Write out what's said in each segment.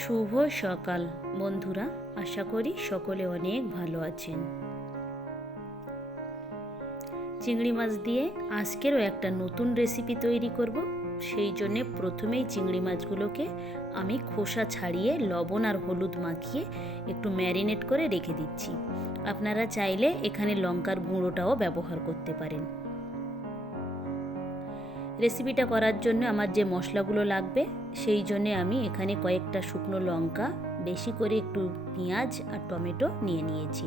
শুভ সকাল বন্ধুরা, আশা করি সকলে অনেক ভালো আছেন। চিংড়ি মাছ দিয়ে আজকেরও একটা নতুন রেসিপি তৈরি করব। সেই জন্যে প্রথমেই চিংড়ি মাছগুলোকে আমি খোসা ছাড়িয়ে লবণ আর হলুদ মাখিয়ে একটু ম্যারিনেট করে রেখে দিচ্ছি। আপনারা চাইলে এখানে লঙ্কার গুঁড়োটাও ব্যবহার করতে পারেন। রেসিপিটা করার জন্য আমার যে মশলাগুলো লাগবে সেই জন্যে আমি এখানে কয়েকটা শুকনো লঙ্কা, বেশি করে একটু পেঁয়াজ আর টমেটো নিয়ে নিয়েছি।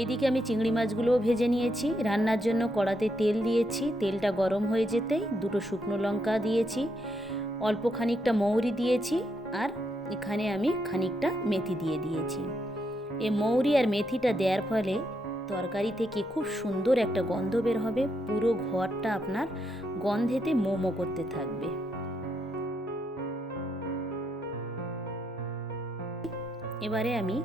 এদিকে আমি চিংড়ি মাছগুলোও ভেজে নিয়েছি। রান্নার জন্য কড়াতে তেল দিয়েছি। তেলটা গরম হয়ে যেতেই দুটো শুকনো লঙ্কা দিয়েছি, অল্প খানিকটা মৌরি দিয়েছি, আর এখানে আমি খানিকটা মেথি দিয়ে দিয়েছি। এই মৌরি আর মেথিটা দেওয়ার ফলে তরকারি থেকে খুব সুন্দর একটা গন্ধ বের হবে। পুরো ঘরটা আপনার গন্ধেতে মোমো করতে থাকবে। এবারে আমি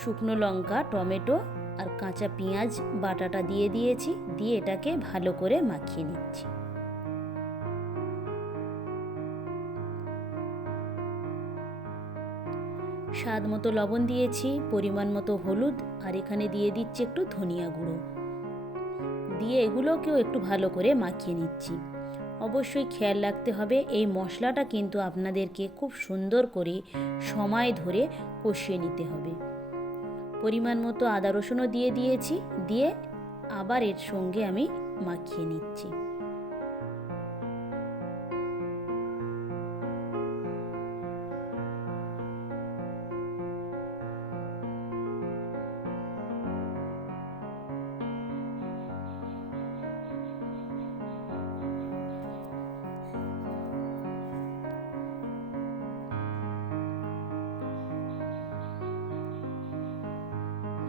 শুকনো লঙ্কা, টমেটো আর কাঁচা পেঁয়াজ বাটাটা দিয়ে দিয়েছি। দিয়ে এটাকে ভালো করে মাখিয়ে নিচ্ছি। স্বাদ মতো লবণ দিয়েছি, পরিমাণ মতো হলুদ, আর এখানে দিয়ে দিচ্ছি একটু ধনিয়া গুঁড়ো। দিয়ে এগুলোকেও একটু ভালো করে মাখিয়ে নিচ্ছি। অবশ্যই খেয়াল রাখতে হবে, এই মশলাটা কিন্তু আপনাদেরকে খুব সুন্দর করে সময় ধরে কষিয়ে নিতে হবে। পরিমাণ মতো আদা রসুনও দিয়ে দিয়েছি। দিয়ে আবার এর সঙ্গে আমি মাখিয়ে নিচ্ছি।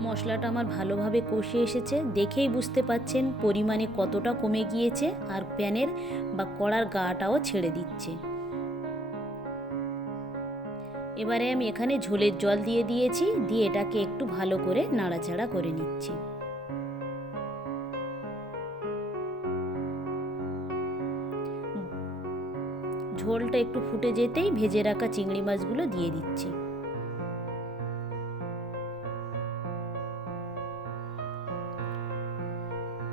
মশলাটা আমার ভালোভাবে কষে এসেছে। দেখেই বুঝতে পাচ্ছেন পরিমাণে কতটা কমে গিয়েছে, আর প্যানের বা কড়ার গাটাও ছেড়ে দিচ্ছে। এবারে আমি এখানে ঝোলের জল দিয়ে দিয়েছি। দিয়ে এটাকে একটু ভালো করে নাড়াচাড়া করে নিচ্ছি। ঝোলটা একটু ফুটে যেতেই ভেজে রাখা চিংড়ি মাছগুলো দিয়ে দিচ্ছি।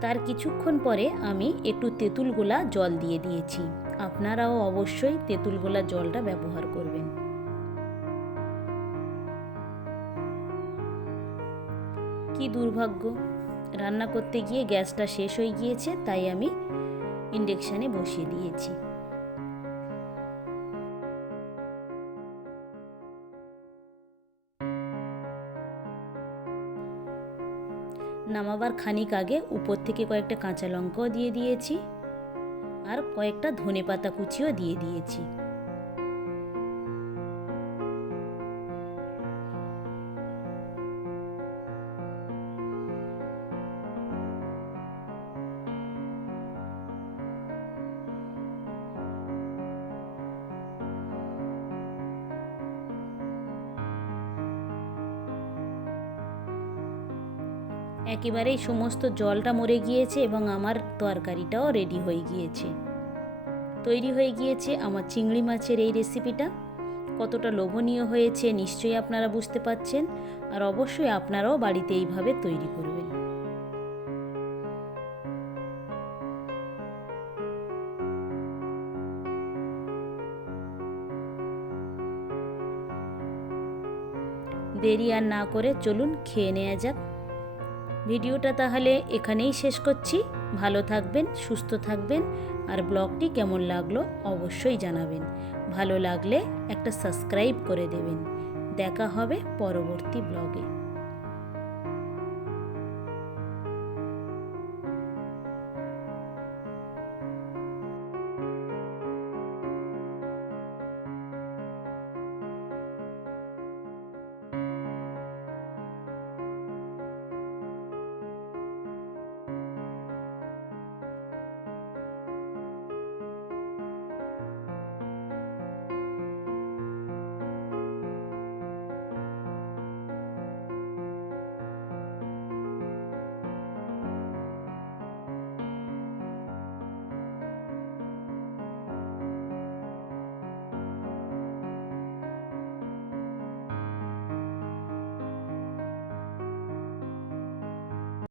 তার কিছুক্ষণ পরে আমি একটু তেঁতুল গোলা জল দিয়ে দিয়েছি। আপনারাও অবশ্যই তেঁতুল গোলা জলটা ব্যবহার করবেন। কি দুর্ভাগ্য, রান্না করতে গিয়ে গ্যাসটা শেষ হয়ে গিয়েছে, তাই আমি ইন্ডাকশানে বসিয়ে দিয়েছি। নামাবার খানিক আগে উপর থেকে কয়েকটা কাঁচা লঙ্কাও দিয়ে দিয়েছি, আর কয়েকটা ধনেপাতা কুচিও দিয়ে দিয়েছি। একেবারেই সমস্ত জলটা মরে গিয়েছে এবং আমার তরকারিটাও রেডি হয়ে গিয়েছে। তৈরি হয়ে গিয়েছে আমার চিংড়ি মাছের এই রেসিপিটা। কতটা লোভনীয় হয়েছে নিশ্চয়ই আপনারা বুঝতে পারছেন, আর অবশ্যই আপনারাও বাড়িতে এইভাবে তৈরি করবেন। দেরি আর না করে চলুন খেয়ে নেওয়া যাক। ভিডিওটা তাহলে এখানেই শেষ করছি। ভালো থাকবেন, সুস্থ থাকবেন, আর ব্লগটি কেমন লাগলো অবশ্যই জানাবেন। ভালো লাগলে একটা সাবস্ক্রাইব করে দেবেন। দেখা হবে পরবর্তী ব্লগে।